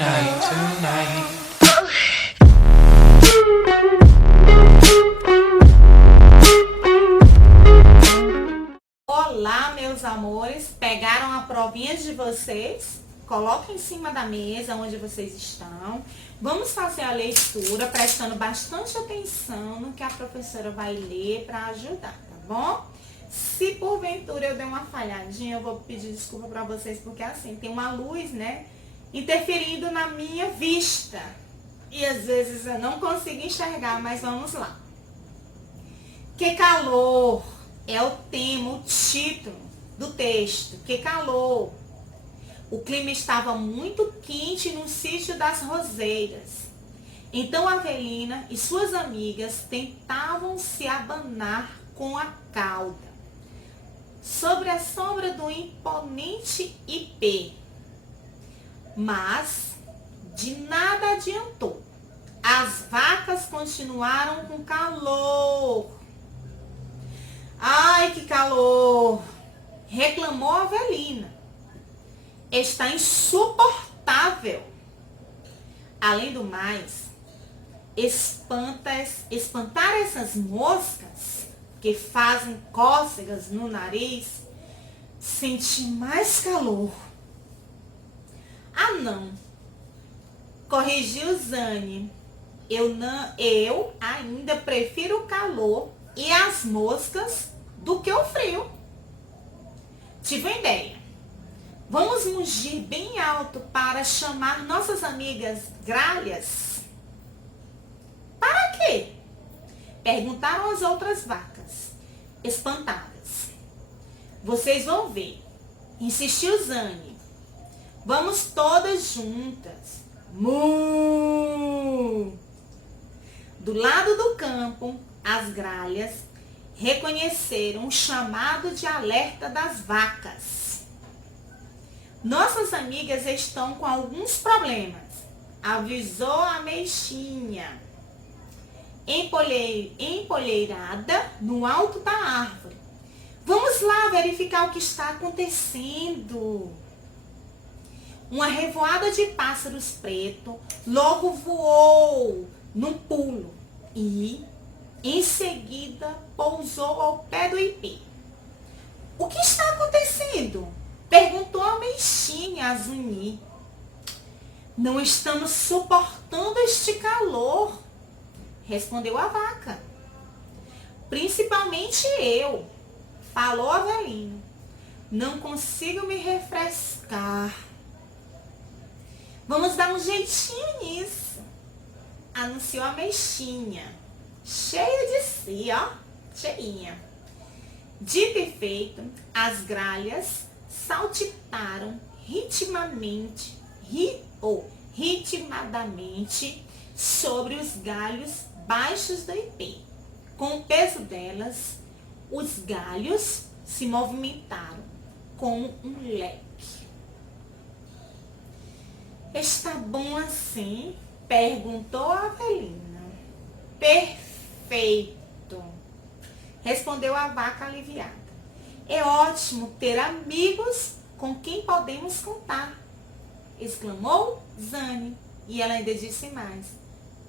tonight. Olá, meus amores, pegaram a provinha de vocês? Coloquem em cima da mesa onde vocês estão. Vamos fazer a leitura, prestando bastante atenção no que a professora vai ler para ajudar, tá bom? Se porventura eu der uma falhadinha, eu vou pedir desculpa para vocês, porque assim, tem uma luz, né, interferindo na minha vista. E às vezes eu não consigo enxergar, mas vamos lá. Que calor é o tema, o título do texto. Que calor. O clima estava muito quente no sítio das Roseiras. Então Avelina e suas amigas tentavam se abanar com a cauda sobre a sombra do imponente ipê. Mas de nada adiantou. As vacas continuaram com calor. Ai, que calor! Reclamou a Avelina. Está insuportável. Além do mais, espantar essas moscas que fazem cócegas no nariz, senti mais calor. Ah, não. Corrigiu Zane. Eu ainda prefiro o calor e as moscas do que o frio. Tive uma ideia. Vamos mugir bem alto para chamar nossas amigas gralhas? Para quê? Perguntaram as outras vacas, espantadas. Vocês vão ver, insistiu Zane. Vamos todas juntas. Mu! Do lado do campo, as gralhas reconheceram o chamado de alerta das vacas. Nossas amigas estão com alguns problemas, avisou a mexinha, empolheirada no alto da árvore. Vamos lá verificar o que está acontecendo. Uma revoada de pássaros pretos logo voou num pulo e, em seguida, pousou ao pé do ipê. O que está acontecendo? Perguntou a mexinha a Zuni. Não estamos suportando este calor, respondeu a vaca. Principalmente eu, falou a Avelina. Não consigo me refrescar. Vamos dar um jeitinho nisso, anunciou a mexinha, cheia de si, ó, cheinha. Dito e feito, as gralhas saltitaram ritmadamente sobre os galhos baixos do ipê. Com o peso delas, os galhos se movimentaram como um leque. Está bom assim? Perguntou a Avelina. Perfeito, respondeu a vaca aliviada. É ótimo ter amigos com quem podemos contar, exclamou Zane. E ela ainda disse mais.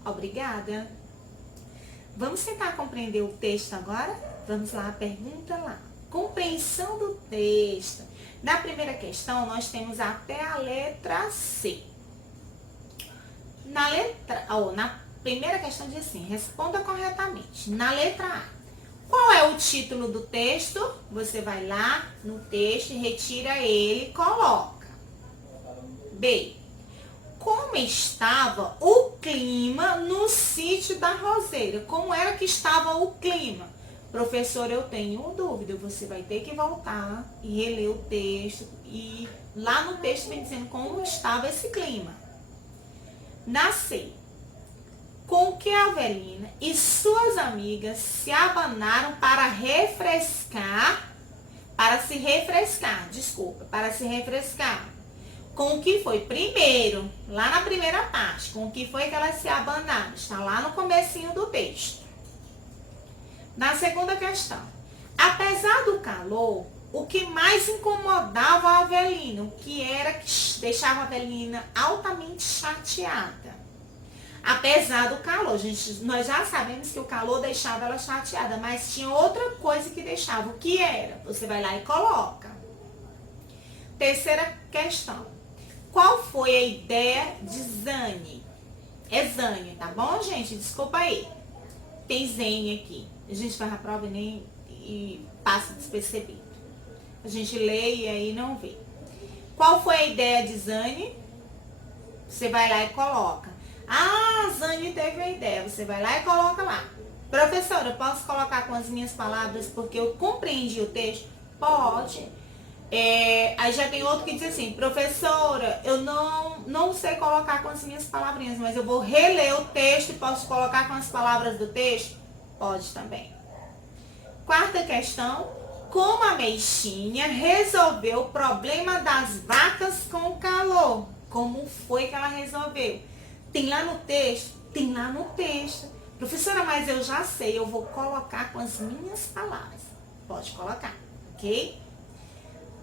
Obrigada. Vamos tentar compreender o texto agora? Vamos lá, pergunta lá. Compreensão do texto. Na primeira questão, nós temos até a letra C. Na primeira questão diz assim, responda corretamente. Na letra A, qual é o título do texto? Você vai lá no texto, retira ele e coloca. B, como estava o clima no sítio da Roseira? Como era que estava o clima? Professor, eu tenho dúvida. Você vai ter que voltar e reler o texto. E lá no texto vem dizendo como estava esse clima. Na C, com que a Avelina e suas amigas se abanaram para se refrescar. Com o que foi? Primeiro, lá na primeira parte, com o que foi que elas se abanaram? Está lá no comecinho do texto. Na segunda questão, apesar do calor, o que mais incomodava a Avelina, o que era que deixava a Avelina altamente chateada. Apesar do calor, gente, nós já sabemos que o calor deixava ela chateada, mas tinha outra coisa que deixava. O que era? Você vai lá e coloca. Terceira questão. Qual foi a ideia de Zane? É Zane, tá bom, gente? Desculpa aí. Tem Zane aqui. A gente faz a prova e passa despercebido. A gente lê e aí não vê. Qual foi a ideia de Zane? Você vai lá e coloca. Ah, Zane teve a ideia. Você vai lá e coloca lá. Professora, eu posso colocar com as minhas palavras porque eu compreendi o texto? Pode. Aí já tem outro que diz assim, professora, eu não sei colocar com as minhas palavrinhas, mas eu vou reler o texto e posso colocar com as palavras do texto? Pode também. Quarta questão, como a Meixinha resolveu o problema das vacas com o calor? Como foi que ela resolveu? Tem lá no texto? Tem lá no texto. Professora, mas eu já sei, eu vou colocar com as minhas palavras. Pode colocar, ok?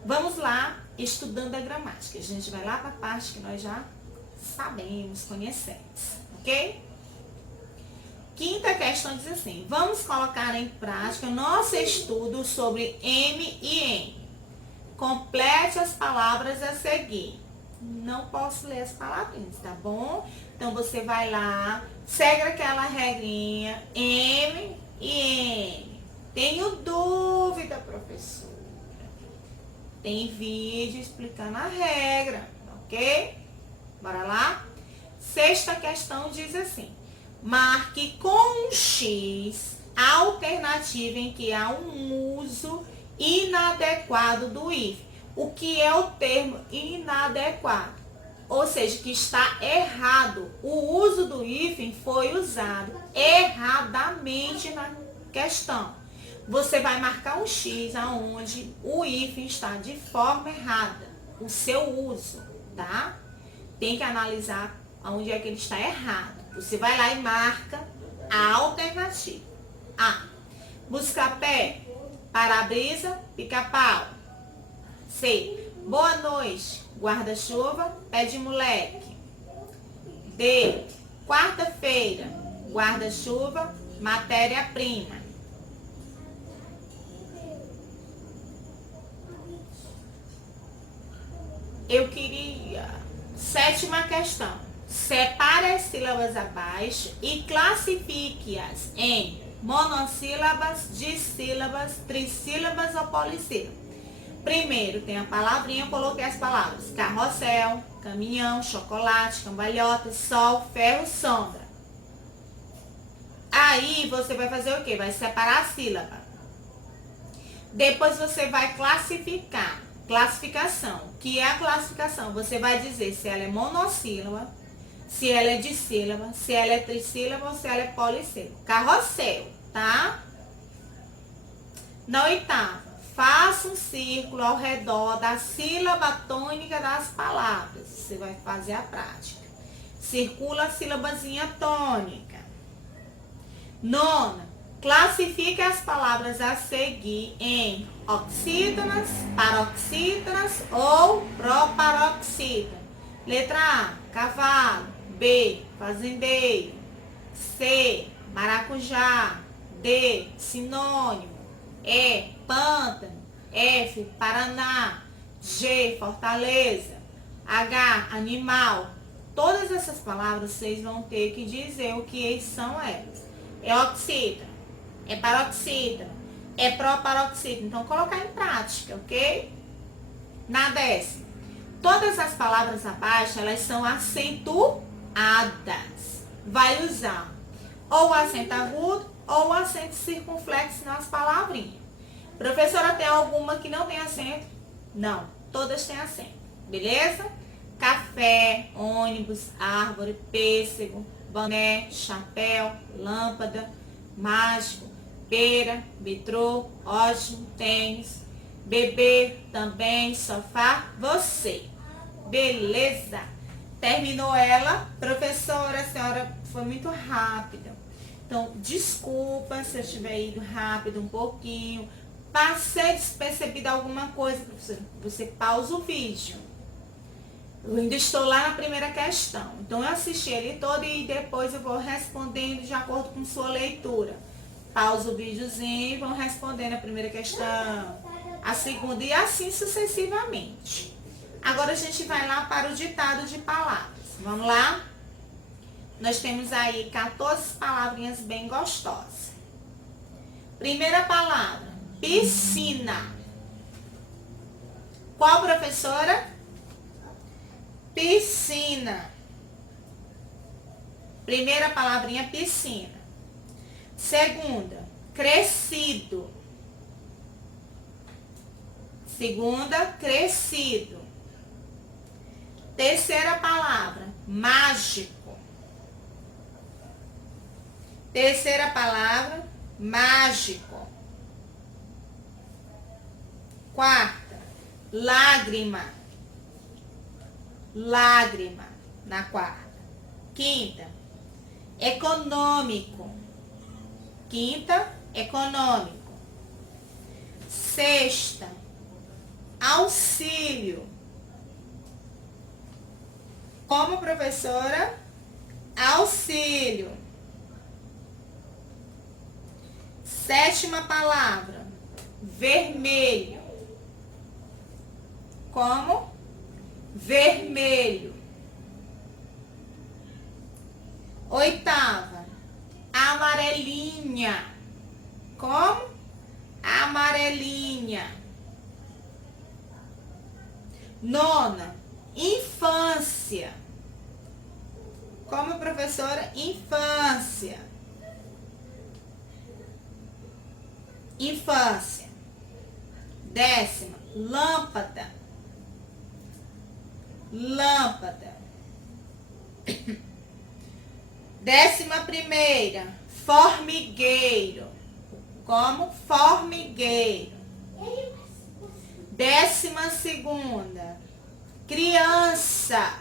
Vamos lá, estudando a gramática. A gente vai lá para a parte que nós já sabemos, conhecemos, ok? Quinta questão diz assim, vamos colocar em prática o nosso estudo sobre M e N. Complete as palavras a seguir. Não posso ler as palavrinhas, tá bom? Então, você vai lá, segue aquela regrinha, M e N. Tenho dúvida, professor. Tem vídeo explicando a regra, ok? Bora lá? Sexta questão diz assim, marque com um X a alternativa em que há um uso inadequado do if. O que é o termo inadequado? Ou seja, que está errado. O uso do hífen foi usado erradamente na questão. Você vai marcar um X aonde o hífen está de forma errada. O seu uso, tá? Tem que analisar aonde é que ele está errado. Você vai lá e marca a alternativa. A. Busca-pé, para-brisa, pica-pau. C. Boa noite, guarda-chuva, pé de moleque. D. Quarta-feira, guarda-chuva, matéria-prima. Eu queria... Sétima questão. Separe as sílabas abaixo e classifique-as em monossílabas, dissílabas, trissílabas ou polissílabas. Primeiro tem a palavrinha, eu coloquei as palavras carrossel, caminhão, chocolate, cambalhota, sol, ferro, sombra. Aí você vai fazer o quê? Vai separar a sílaba. Depois você vai classificar. Classificação. O que é a classificação? Você vai dizer se ela é monossílaba, se ela é dissílaba, se ela é trissílaba ou se ela é polissílaba. Carrossel, tá? Na oitava, faça um círculo ao redor da sílaba tônica das palavras. Você vai fazer a prática. Circula a sílabazinha tônica. Nona, classifique as palavras a seguir em oxítonas, paroxítonas ou proparoxítonas. Letra A, cavalo. B, fazendeiro. C, maracujá. D, sinônimo. E, pântano. F, Paraná. G, Fortaleza. H, animal. Todas essas palavras vocês vão ter que dizer o que são elas. É oxítono, é paroxítono, é proparoxítono. Então, colocar em prática, ok? Na décima. Todas as palavras abaixo, elas são acentuadas. Vai usar ou o acento agudo ou o acento circunflexo nas palavrinhas. Professora, tem alguma que não tem acento? Não, todas têm acento, beleza? Café, ônibus, árvore, pêssego, boné, chapéu, lâmpada, mágico, pera, metrô, ótimo, tênis, bebê, também, sofá, você. Beleza? Terminou ela? Professora, a senhora foi muito rápida. Então, desculpa se eu tiver ido rápido um pouquinho. Passei despercebida alguma coisa, professora, você pausa o vídeo. Eu ainda estou lá na primeira questão. Então, eu assisti ele todo e depois eu vou respondendo de acordo com sua leitura. Pausa o videozinho e vão respondendo a primeira questão, a segunda e assim sucessivamente. Agora a gente vai lá para o ditado de palavras. Vamos lá? Nós temos aí 14 palavrinhas bem gostosas. Primeira palavra, piscina. Qual, professora? Piscina. Primeira palavrinha, piscina. Segunda, crescido. Segunda, crescido. Terceira palavra, mágico. Terceira palavra, mágico. Quarta, lágrima. Lágrima, na quarta. Quinta, econômico. Quinta, econômico. Sexta, auxílio. Como, professora? Auxílio. Sétima palavra, vermelho. Como? Vermelho. Oitava, amarelinha. Como? Amarelinha. Nona, infância. Como, professora? Infância. Infância. Décima, lâmpada. Lâmpada. 11ª, formigueiro. Como? Formigueiro. 12ª, criança.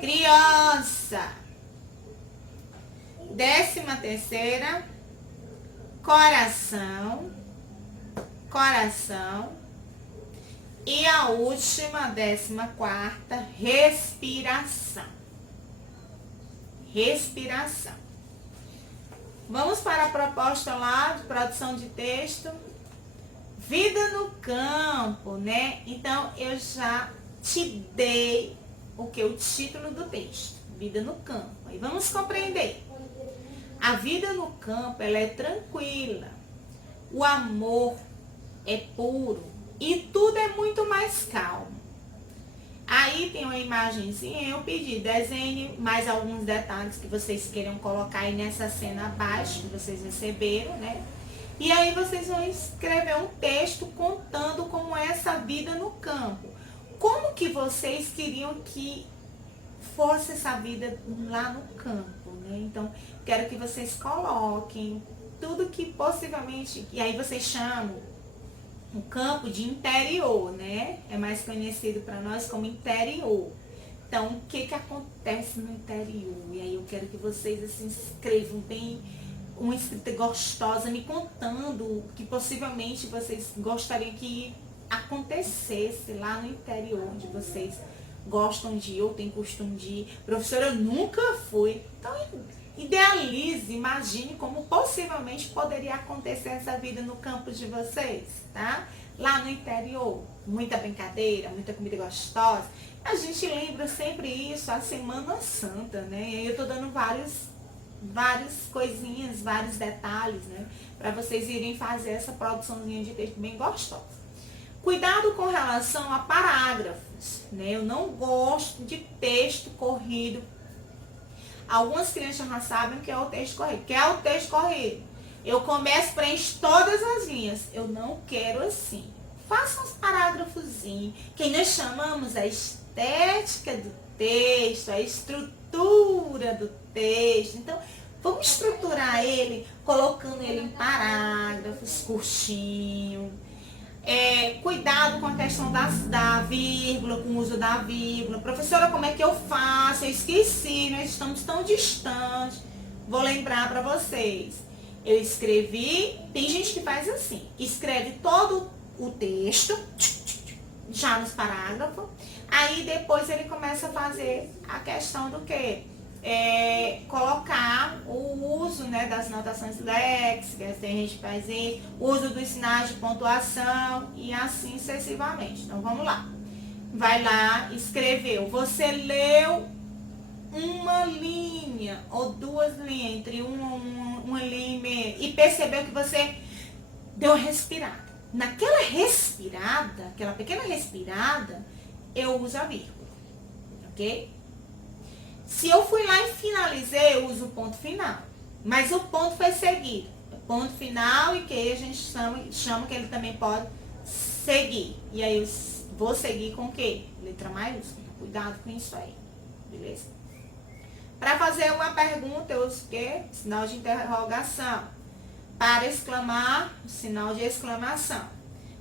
Criança. 13ª, coração. Coração. E a última, 14ª, respiração. Respiração. Vamos para a proposta lá de produção de texto. Vida no campo, né? Então, eu já te dei o título do texto. Vida no campo. E vamos compreender. A vida no campo, ela é tranquila. O amor é puro. E tudo é muito mais calmo. Aí tem uma imagenzinha, eu pedi, desenhe mais alguns detalhes que vocês queiram colocar aí nessa cena abaixo, que vocês receberam, né? E aí vocês vão escrever um texto contando como é essa vida no campo. Como que vocês queriam que fosse essa vida lá no campo, né? Então, quero que vocês coloquem tudo que possivelmente, e aí vocês chamam um campo de interior, né? É mais conhecido para nós como interior. Então, o que acontece no interior? E aí eu quero que vocês assim escrevam bem uma escrita gostosa, me contando o que possivelmente vocês gostariam que acontecesse lá no interior, onde vocês gostam de ir ou têm costume de ir. Professora, eu nunca fui. Então, idealize, imagine como possivelmente poderia acontecer essa vida no campo de vocês, tá? Lá no interior, muita brincadeira, muita comida gostosa. A gente lembra sempre isso, a Semana Santa, né? E aí eu tô dando várias coisinhas, vários detalhes, né? Para vocês irem fazer essa produçãozinha de texto bem gostosa. Cuidado com relação a parágrafos, né? Eu não gosto de texto corrido. Algumas crianças já sabem o que é o texto corrido. O que é o texto corrido? Eu começo, preencho todas as linhas. Eu não quero assim. Faça uns parágrafozinhos, que nós chamamos a estética do texto, a estrutura do texto. Então, vamos estruturar ele, colocando ele em parágrafos curtinhos. Cuidado com a questão da vírgula, com o uso da vírgula. Professora, como é que eu faço? Eu esqueci, nós estamos tão distantes. Vou lembrar para vocês. Eu escrevi, tem gente que faz assim, escreve todo o texto, já nos parágrafos, aí depois ele começa a fazer a questão do quê? Colocar o uso, né, das notações léxicas, tem gente que faz isso, uso dos sinais de pontuação e assim sucessivamente. Então vamos lá. Vai lá, escreveu. Você leu uma linha ou duas linhas, entre uma linha e meia, e percebeu que você deu uma respirada. Naquela respirada, aquela pequena respirada, eu uso a vírgula, ok? Se eu fui lá e finalizei, eu uso o ponto final. Mas o ponto foi seguido. Ponto final e que a gente chama que ele também pode seguir. E aí eu vou seguir com o quê? Letra maiúscula. Cuidado com isso aí. Beleza? Para fazer uma pergunta, eu uso o quê? Sinal de interrogação. Para exclamar, sinal de exclamação.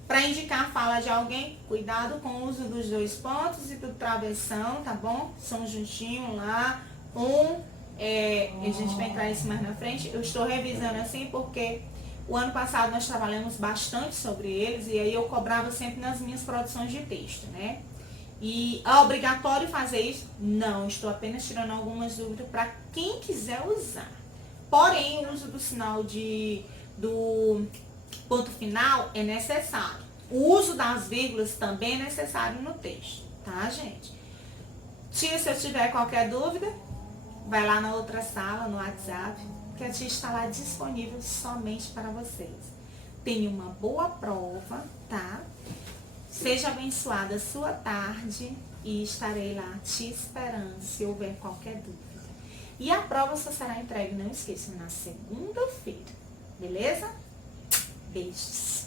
Para indicar a fala de alguém, cuidado com o uso dos dois pontos e do travessão, tá bom? São juntinhos lá. A gente vai entrar isso mais na frente. Eu estou revisando assim porque o ano passado nós trabalhamos bastante sobre eles e aí eu cobrava sempre nas minhas produções de texto, né? E é obrigatório fazer isso? Não, estou apenas tirando algumas dúvidas para quem quiser usar. Porém, o uso do sinal do ponto final é necessário. O uso das vírgulas também é necessário no texto, tá, gente? Tia, se eu tiver qualquer dúvida, vai lá na outra sala, no WhatsApp, que a tia está lá disponível somente para vocês. Tenha uma boa prova, tá? Seja abençoada a sua tarde e estarei lá te esperando se houver qualquer dúvida. E a prova só será entregue, não esqueçam, na segunda-feira. Beleza? Beijos.